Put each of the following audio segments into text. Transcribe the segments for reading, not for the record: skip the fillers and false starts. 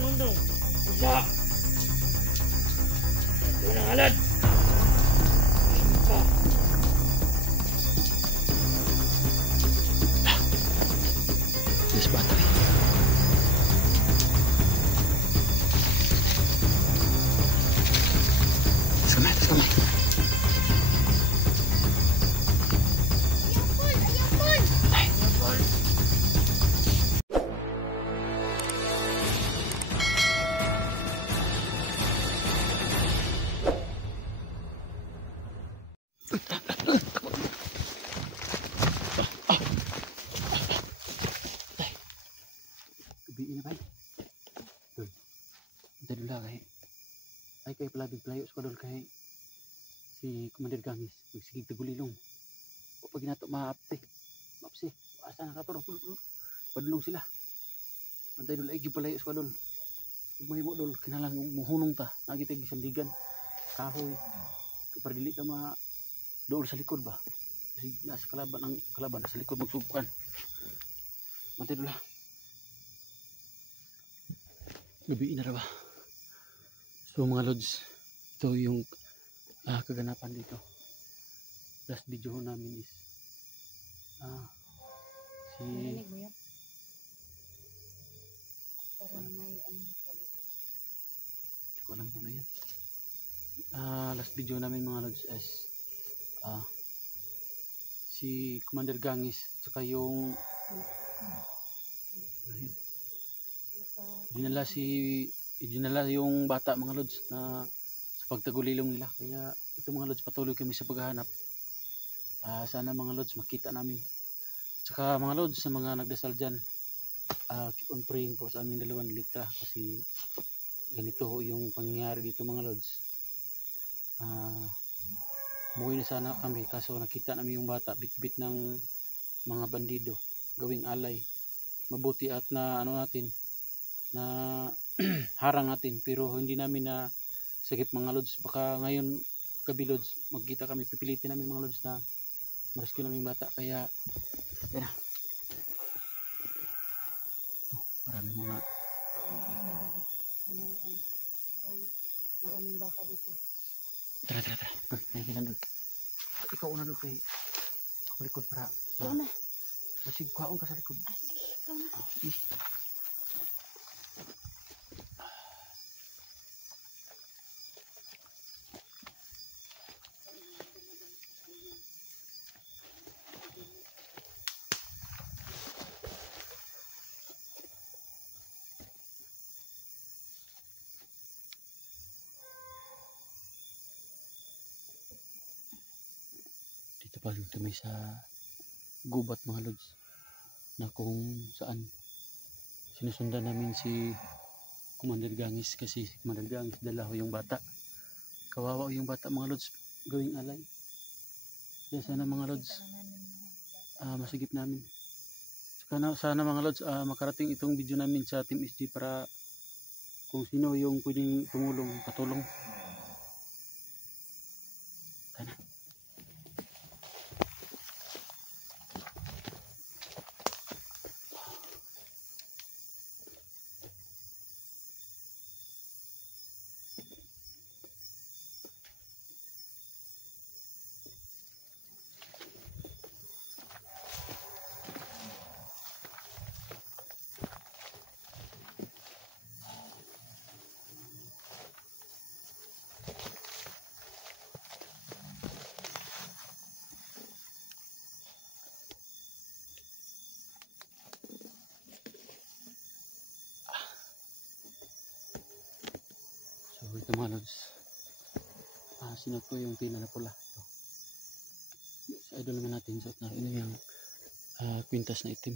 sinundong. Usa. Ito na halad. Sumpah. Yes, battery. Terus kamay. Gabi na ba? Dol. Ito dula kay. Ay kay palayo sa kadol kay si Commander Gangis. Magsigig tagulilong. O pag ginato maapte. Mapsi. Asa na katoro. Padulong sila. Antay dol ay gipalayo sa kadol. Ug mahimo dol kinalang muhunong ta. Nagitag sandigan. Kahoy. Para dili ta ma dool sa likod ba. Kasi nasa kalaban ang kalaban sa likod magsubukan. Antay dol. Gabi na ba? So mga lods, ito yung kaganapan dito. Last video namin is si Narinig mo yun? Parang may ano sa dito. Hindi ko alam kung na yan. Last video namin mga lods is si Commander Gangis saka yung dinala yung bata mga lods na sa pagtagulilong nila. Kaya ito mga lods, patuloy kami sa paghahanap. Sana mga lods makita namin. Saka mga lods, sa mga nagdasal dyan, keep on praying po sa aming dalawang litra kasi ganito yung pangyayari dito mga lods. Umuwi na sana kami kaso nakita namin yung bata bitbit ng mga bandido gawing alay. Mabuti at na ano natin na harang natin pero hindi namin na sakip mga lods. Baka ngayon gabi lods magkita kami, pipilitin namin mga lods na marescue namin bata. Kaya yan na. Maraming mga Maraming baka dito. tara nahihilan doon. Ikaw una doon kay ako likod para Ikaw na. masig kwaon ka sa likod. Sige, ikaw na. Dito pa rin kami sa gubat mga lods na kung saan sinusundan namin si Commander Gangis kasi si Commander Gangis dala ho yung bata. Kawawa yung bata mga lods, gawing alay. Kaya sana mga lods masigip namin. Sana mga lods makarating itong video namin sa Team SD para kung sino yung pwedeng patulong. Tana. So ito mga lods, sinot ko yung tina na pula. Sa idol naman natin, suot na ini yung kwintas na itim.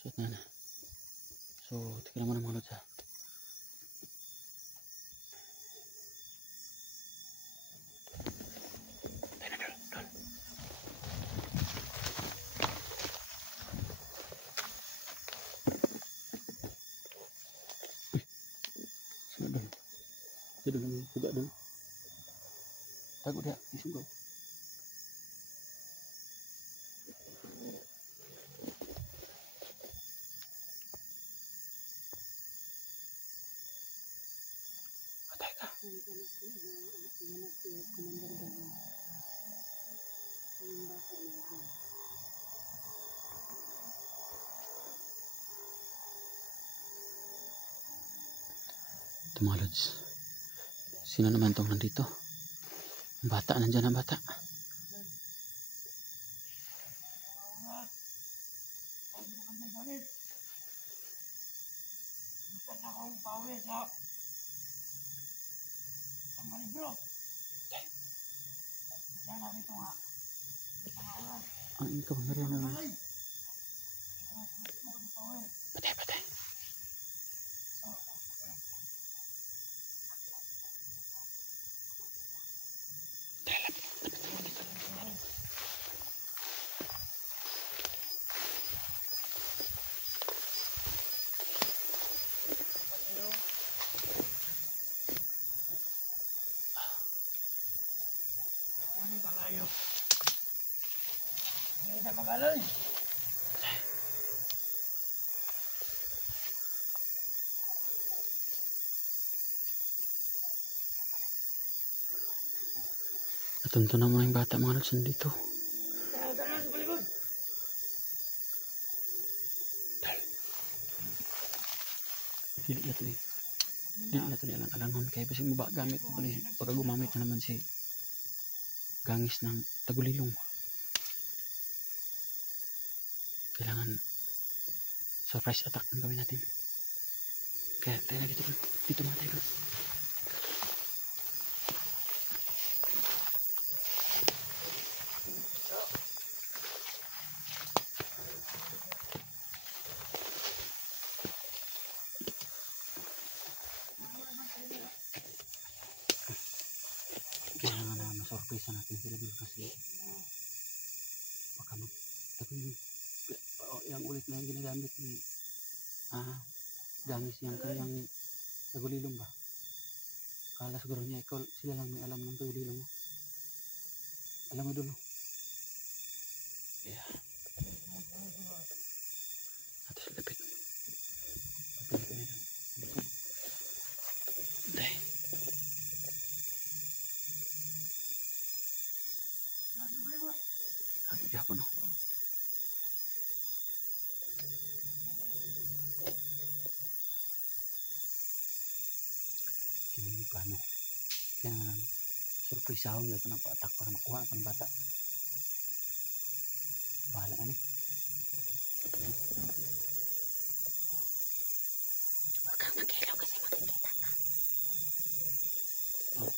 Suot na. So tika naman mga lods ha. Doon lang juga doon. Tago dia, isunggo. Ito mga lods. Sino naman itong nandito? Ang bata, nandyan ang bata. Ang ikaw, Mariana. Patay, patay. Natunto na mga yung bata mga lods nandito. Dili na ito eh. Dili na ito ni alang-alangon. Kaya kasi maba gamit. Pagka gumamit na naman si Gangis ng Tagulilong. Kailangan surprise attack ang gawin natin. Kaya tayo na dito. Dito mga tayo. Kailangan na masurprise natin sila dun kasi baka yung ulit na yung ginagamit ni Gangis yung kanyang Tagulilong ba? Kala siguro niya ikaw sila lang may alam ng Tagulilong mo. Alam mo dun, no? Yeah. Atas lapit. Pagpili ko nila. Day. Lagi ako, no? Kini plano. Kaya surprise ako nga ito na pa-attack para makuha ang bata. Bahala na eh. Huwag kang mag-ilaw kasi makikita ka. Oh.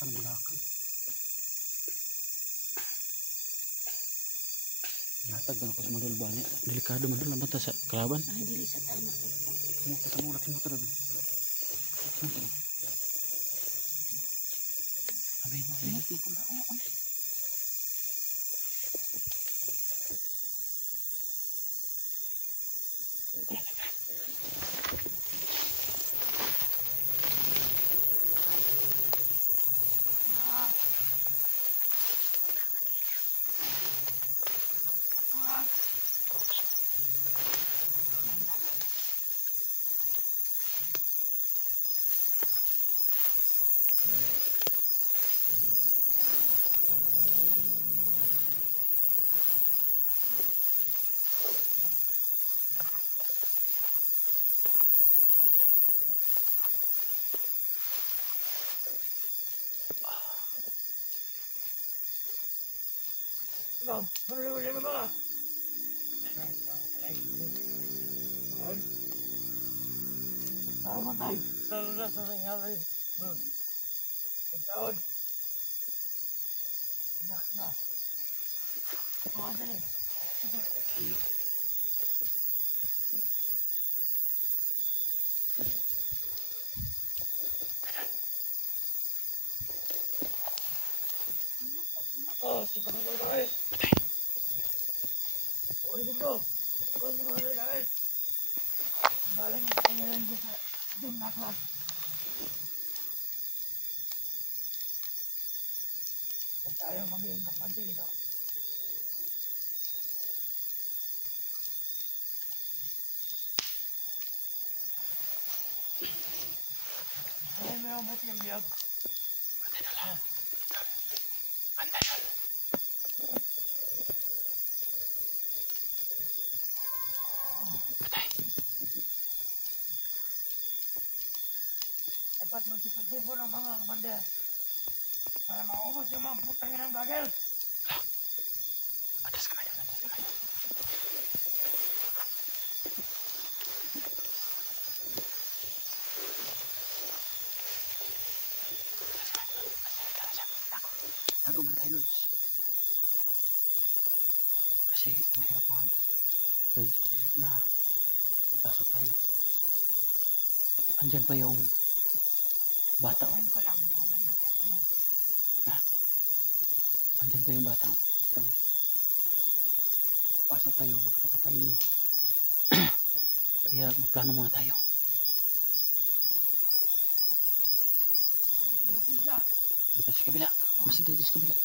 Tanong Bulacan. Natag na ako sa Madulba niya. Delikado man lang bata sa kalaban. Ay, dili sa tayo makita. Ketemu laki motor doon. Abay mo, abay mo. Ako, si Panginoon guys. Uy, bro. Ako, si Panginoon guys. Galing ang pangyayari ko sa doon na class. Huwag tayo magiging kapante dito. Ay, may mabuti ang biyag. Pantay na lang. Pantay na lang. Patay. Dapat magsipag-tipo ng mga kapander para maubos yung mga putangin ng bagel. Atas kamay na. Atas kamay. Tago muna tayo, Lods. Kasi mahirap mga Lods. Mahirap na papasok tayo. Andyan pa yung bata. Gawin ko lang muna nakatanong. Andyan pa yung bata. Sitang pasok tayo. Baka papatayin yan. Kaya magplano muna tayo. Dito sa kabila. Mas dito sa kabila.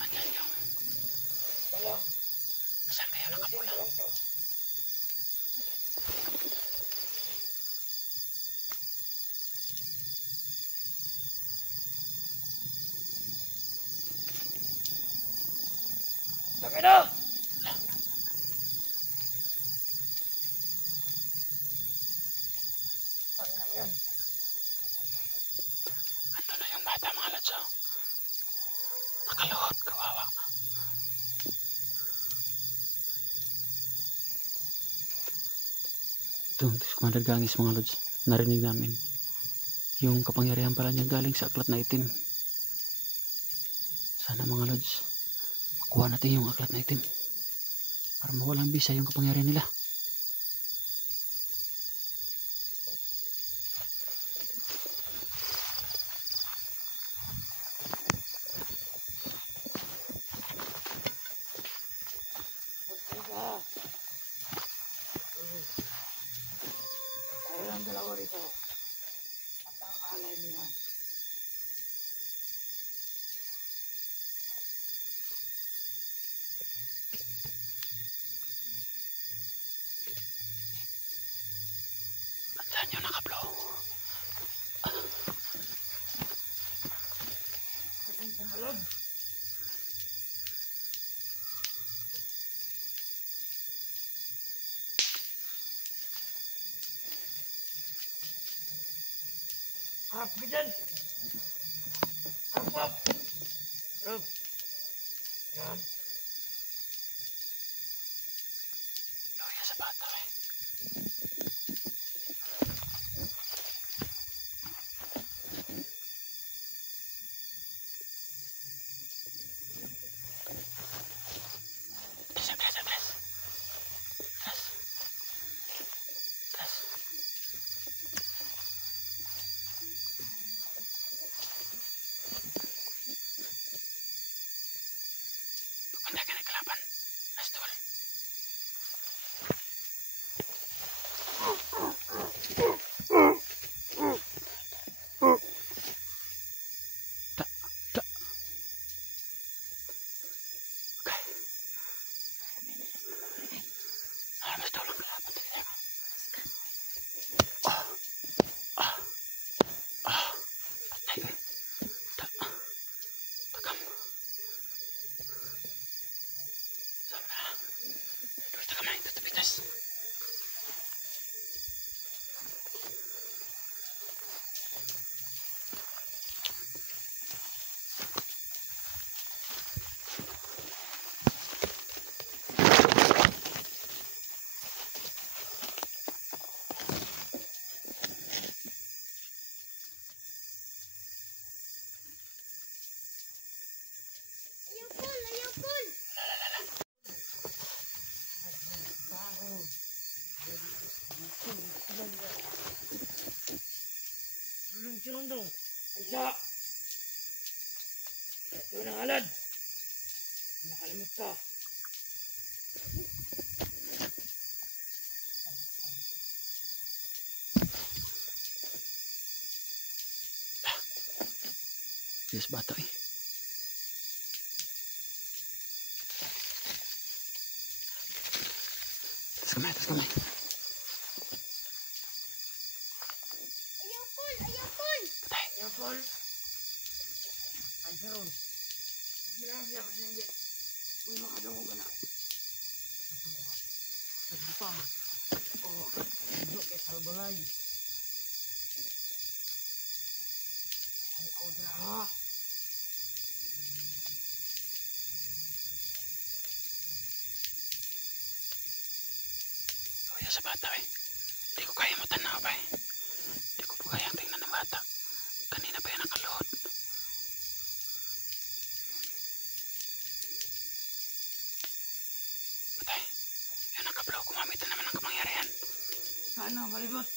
Andyan yung Walang. nasaan kaya nakapula. Lang to. Laki na! Ano lang yan? Ando na yung bata mga Lods. Nakaluhod. Kawawa. Doon sa Commander Gangis mga Lods. Narinig namin yung kapangyarihan pala niya galing sa aklat na itim. Sana mga Lods makuha natin yung aklat na itim para mawalang bisa yung kapangyarihan nila. Teka. Tayo lang dalawa rito. At ang alay niya. Saan yung nakablow? Kung pumalog. Harap ka dyan. Harap. Harap. Yan. Luya sa bata eh. Atras, atras, atras. Atras. Atras. Ikaw na halad. Nakalimot ka. Yes, bata eh. Tas kamay, tas kamay. Ayaw, Paul! Ayaw, Paul! Patay. Ayan, Paul. Ay, Saron. Hindi lang siya kasi hindi. Kung makadungo ka na. Kasama ka. Nagbutang. Oo. Nagduk kay Salbalay. Ay, Audra ha. Kuya sa bata eh. Hindi ko kaya mo tanaw ba eh. Hindi ko po kayang tingnan ng bata. Kanina pa yan nakaluhod. Patay. Yan nakablaw. Gumamit na naman ng kapangyarihan. Saan ang palibot?